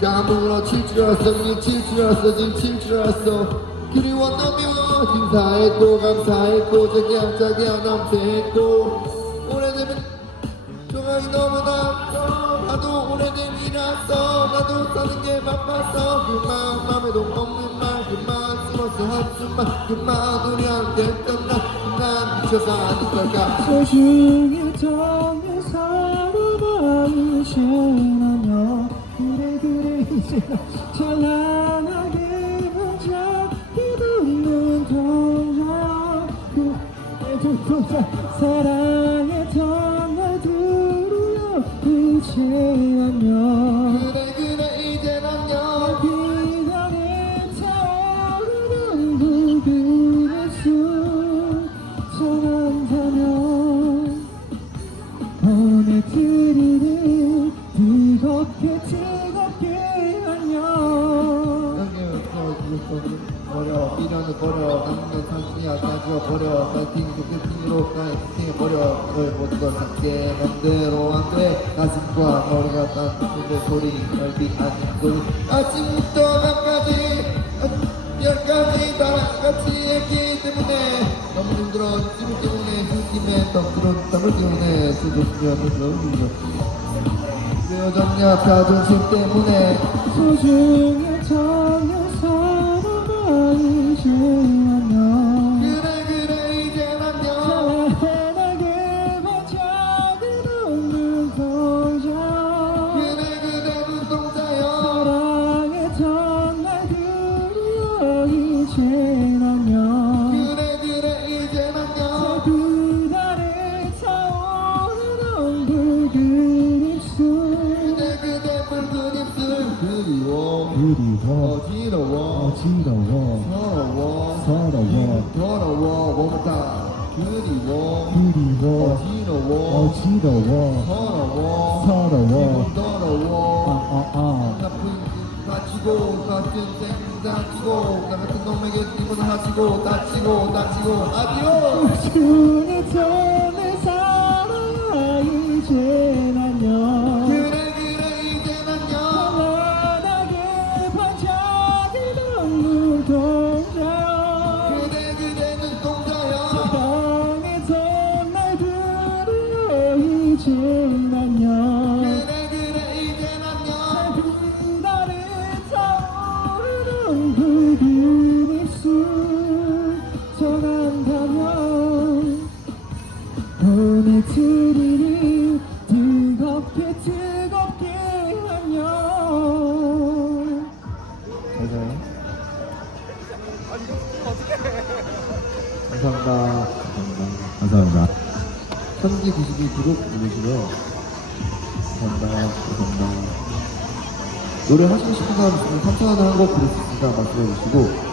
까물어 칠칠했어 미칠 칠했어 진칠 칠했어. 그리웠다며 인사했고 감사했고 자기야 자기야 남새했고 오래되면 조각이 너무나 나도 오래됨이라서 나도 사는 게 바빠서. 그만 맘에도 없는 말 그만 쓰러서 한숨만 그만 우리한테 소중했던 내 사랑아 이제는요 그래 그래 이제 나 찬란하게 반짝이던 눈 동자야 그래도 동자 사랑했던 날들이여 이제 안녕 형님 저 그것도 버려. 미련을 버려. 남는 상승이야 다 지워버려. 파이팅도 끝으로 나의 인생을 버려 널다 살게 맘대로 안돼 가슴과 머리가 딴데 소리 넓이 아닌 소리 아침부터 밤까지 아, 열까지 나랑 같이 했기 때문에 너무 힘들어 찌물 때문에 힘김에 덩그런 땀을 때문에 수줍으며 흘러 헤 어졌냐 자존심 때문에 내 사랑아 이제 안녕 그래 그래 이젠 안녕 찬란하게 반짝이던 눈 동자. 그래 그래 눈동자여. 사랑했던 날들이여 이젠 안녕 그래 그래 이젠 안녕 그달에 타오르던 붉은 그리워 어지러워 어지러워 서러워 서러워 더러워 몸다 그리워. 그리워. 어지러워 어지러워 서러워 서러워 기분 더러워 아아아. 나쁜 짓 다치고 같은 생 다치고 나 같은 놈에게 기분을 하시고 다치고 다치고. 아디오! 소중했던 내 감사합니다. 감사합니다. 천지 92 구독 누르시고요. 감사합니다. 감사합니다. 노래 하시고 싶은 사람 있으면 3,000원 한곡 부를 수 있으니까 말씀해 주시고